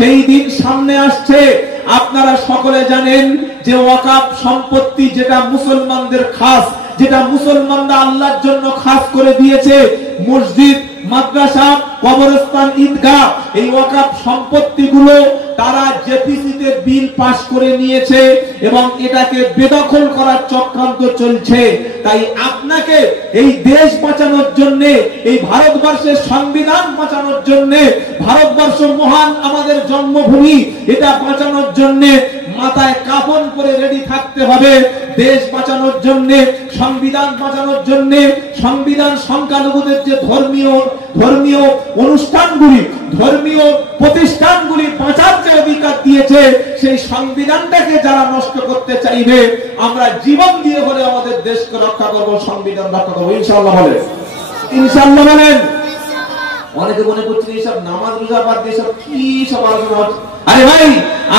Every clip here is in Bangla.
সেই দিন সামনে আসছে। আপনারা সকলে জানেন যে ওয়াকফ সম্পত্তি যেটা মুসলমানদের খাস, যেটা মুসলমানরা আল্লাহর জন্য খাস করে দিয়েছে, মসজিদ, মাদ্রাসা, কবরস্থান, ঈদগাহ, এই ওয়াকফ সম্পত্তিগুলো তারা জেপিসিতে বিল পাস করে নিয়েছে এবং এটাকে বেদখল করার চক্রান্ত চলছে। তাই আপনাকে এই দেশ বাঁচানোর জন্য, এই ভারতবর্ষের সংবিধান বাঁচানোর জন্য, ভারতবর্ষ মহান আমাদের জন্মভূমি, এটা বাঁচানোর জন্য মাথায় কাফন করে রেডি থাকতে হবে। দেশ বাঁচানোর জন্য, সংবিধান বাঁচানোর জন্য, সংবিধান সংখ্যালঘুদের যে ধর্মীয় অনুষ্ঠানগুলি, ধর্মীয় প্রতিষ্ঠানগুলি বাঁচার যে অধিকার দিয়েছে, সেই সংবিধানটাকে যারা নষ্ট করতে চাইবে, আমরা জীবন দিয়ে হলে আমাদের দেশকে রক্ষা করব, সংবিধান রক্ষা করবো, ইনশাআল্লাহ বলে। ইনশাআল্লাহ বলেন। অনেকে মনে করছেন এইসব নামাজ রোজা বাদ দিয়ে সব কি সব আলোচনা হচ্ছে। আরে ভাই,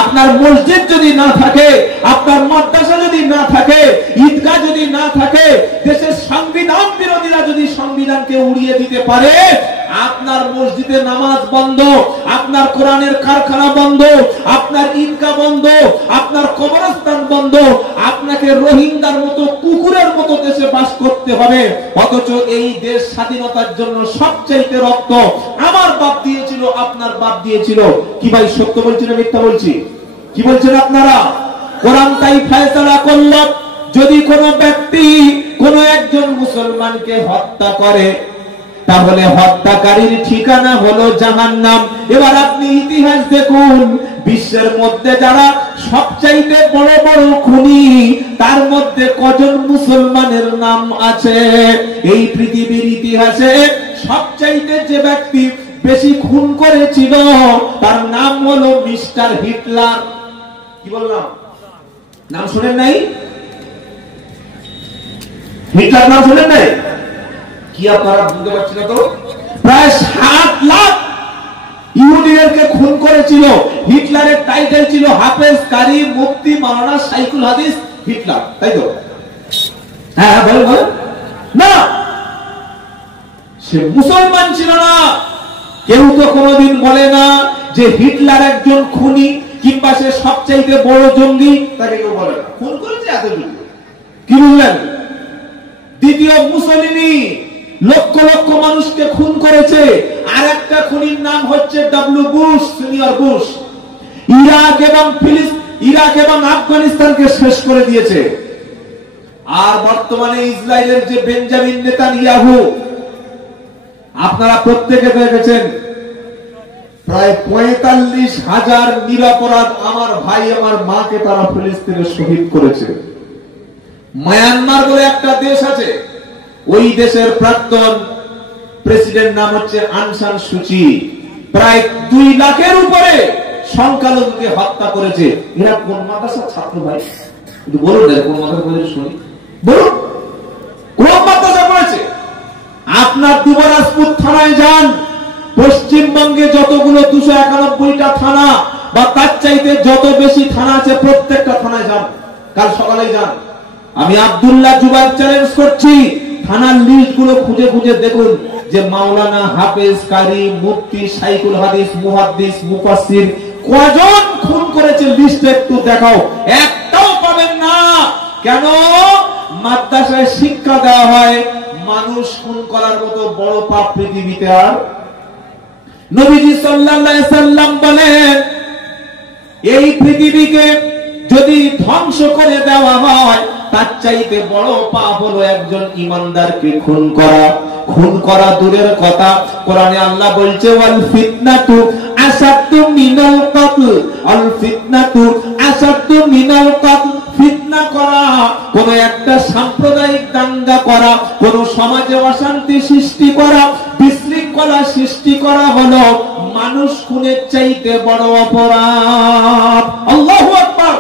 আপনার মসজিদ যদি না থাকে, আপনার মাদ্রাসা যদি না থাকে, ঈদগাহ যদি না থাকে, দেশের সংবিধান বিরোধীরা যদি সংবিধানকে উড়িয়ে দিতে পারে, আপনার মসজিদে নামাজ বন্ধ, আপনার কোরআনের কারখানা বন্ধ, আপনার ঈদগাহ বন্ধ, আপনার কবরস্থান বন্ধ, আপনাকে রোহিঙ্গার মতো, কুকুরের মতো দেশে বাস করতে হবে। অথচ এই দেশ স্বাধীনতার জন্য সবচাইতে রক্ত আমার বাপ দিয়েছিল, আপনার বাপ দিয়েছিল। কি ভাই, সত্য বলছি না মিথ্যা বলছি? কি বলছেন আপনারা? কোরআন তাই ফয়সালা করল, যদি কোনো ব্যক্তি কোন একজন মুসলমানকে হত্যা করে, তাহলে হত্যাকারীর ঠিকানা হলো জাহান্নাম। এবার আপনি ইতিহাস দেখুন, বিশ্বের মধ্যে যারা সবচাইতে বড় বড় খুনি, তার মধ্যে কজন মুসলমানের নাম আছে? এই পৃথিবীর ইতিহাসে সবচাইতে যে ব্যক্তি বেশি খুন করেছিল, তার নাম হলো মিস্টার হিটলার। কি বললাম? নাম শুনেন নাই? হিটলার নাম শুনেন নাই? কি আপনারা বুঝতে পারছেন না তো? প্রায় 7 লাখ ইহুদিদেরকে খুন করেছিল। হিটলারের টাইটেল ছিল হাফেজ কারি মুফতি মাওলানা শাইখুল হাদিস হিটলার, তাই তো? হ্যাঁ বলেন বলেন। না, সে মুসলমান ছিল না। কেউ তো কোনোদিন বলে না যে হিটলার একজন খুনি কিংবা সে সবচাইতে বড় জঙ্গি, তাকে কেউ বলে না। খুন করেছে এতটুকু। কি বললেন? দ্বিতীয় মুসলিনি লক্ষ লক্ষ মানুষকে খুন করেছে। আর একটা খুনির নাম হচ্ছে W Bush, senior Bush. Iraq এবং আফগানিস্তানকে শেষ করে দিয়েছে। আর বর্তমানে ইসরায়েলের যে বেঞ্জামিন নেতানিয়াহু, আপনারা প্রত্যেকে দেখেছেন, প্রায় 45,000 নিরপরাধ আমার ভাই আমার মাকে তারা ফিলিস্তিনে শহীদ করেছে। মায়ানমার বলে একটা দেশ আছে, ওই দেশের প্রাক্তন প্রেসিডেন্ট নাম হচ্ছে আং সান সুচি, প্রায় 2 লাখের উপরে সংখ্যালঘুকে হত্যা করেছে। এরা কোন মাদ্রাসার ছাত্র ভাই? বলুন না, কোন মাদ্রাসা শুনি, বলুন কোন মাদ্রাসা পড়েছে? আপনার দুবরাজপুর থানায় যান, পশ্চিমবঙ্গে যতগুলো 291টা থানা বা তার চাইতে যত বেশি থানা আছে, প্রত্যেকটা থানায় যান, কাল সকালে যান। আমি আব্দুল্লাহ জুবাইর চ্যালেঞ্জ করছি, থানার লিস্ট গুলো খুঁজে খুঁজে দেখুন যে মাওলানা, হাফেজ কারি, মুফতি, শাইখুল হাদিস, মুহাদ্দিস, মুফাসসির কজন খুন করেছে, লিস্ট একটু দেখাও। একটাও পাবেন না। কেন? মাদ্রাসায় শিক্ষা দেওয়া হয় মানুষ খুন করার মতো বড় পাপ পৃথিবীতে আর। নবীজি সাল্লাল্লাহু আলাইহি সাল্লাম বলেন, এই পৃথিবীকে যদি ধ্বংস করে দেওয়া হয়, তার চাইতে বড় পাপ হলো একজন ঈমানদারকে খুন করা। খুন করা দূরের কথা, কোরআনে আল্লাহ বলছে ওয়াল ফিতনাতু আসাদু মিনাল কতল, আল ফিতনাতু আসাদু মিনাল কতল। ফিতনা করা, কোন একটা সাম্প্রদায়িক দাঙ্গা করা, কোন সমাজে অশান্তি সৃষ্টি করা, বিশৃঙ্খলা সৃষ্টি করা হলো মানুষ খুনের চাইতে বড় অপরাধ। আল্লাহু আকবার।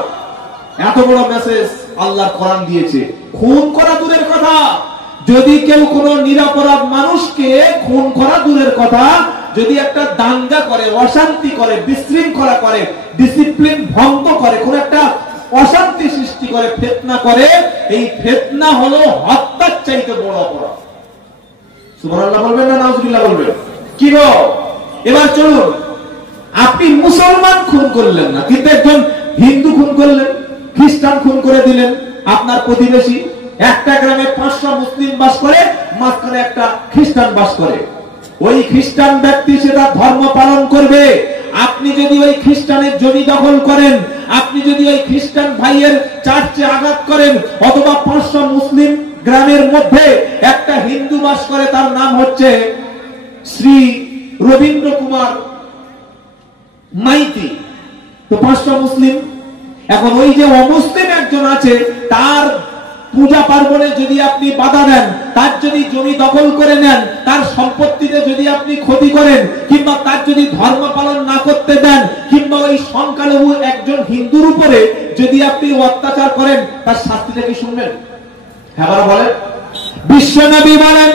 এত বড় মেসেজ আল্লাহর কোরআন দিয়েছে। খুন করা দূরের কথা, যদি কেউ কোন নিরপরাধ মানুষকে খুন করা দূরের কথা, যদি একটা দাঙ্গা করে, অশান্তি করে, বিশৃঙ্খলা করে, ডিসিপ্লিন ভঙ্গ করে, কোন একটা অশান্তি সৃষ্টি করে, ফিতনা করে, এই ফিতনা হলো হত্যার চাইতে বড় অপরাধ। সুবহানাল্লাহ বলবেন না নাউজুবিল্লাহ বলবেন? কি গো, এবার চলুন আপনি মুসলমান খুন করলেন না, কিন্তু একজন হিন্দু খুন করলেন, খ্রিস্টান খুন করে দিলেন। আপনার প্রতিবেশী একটা গ্রামে 500 মুসলিম বাস করে, মাঝখানে একটা খ্রিস্টান বাস করে। ওই খ্রিস্টান ব্যক্তি সেটা ধর্ম পালন করবে। আপনি যদি ওই খ্রিস্টানের জমি দখল করেন, আপনি যদি ওই খ্রিস্টান ভাইয়ের চার্চে আঘাত করেন, অথবা 500 মুসলিম গ্রামের মধ্যে একটা হিন্দু বাস করে, তার নাম হচ্ছে শ্রী রবীন্দ্র কুমার মাইতি, তো 500 মুসলিম। এখন ওই যে অমুসলিম একজন আছে, তার পূজা পার্বণে যদি আপনি বাধা দেন, তার যদি জমি দখল করে নেন, তার সম্পত্তিতে যদি আপনি ক্ষতি করেন, কিংবা তার যদি ধর্ম পালন না করতে দেন, কিংবা ওই সংখ্যালঘু একজন হিন্দুর উপরে যদি আপনি অত্যাচার করেন, তার শাস্তিটা কি শুনবেন? হ্যাঁ বলেন। বিশ্বনবী বলেন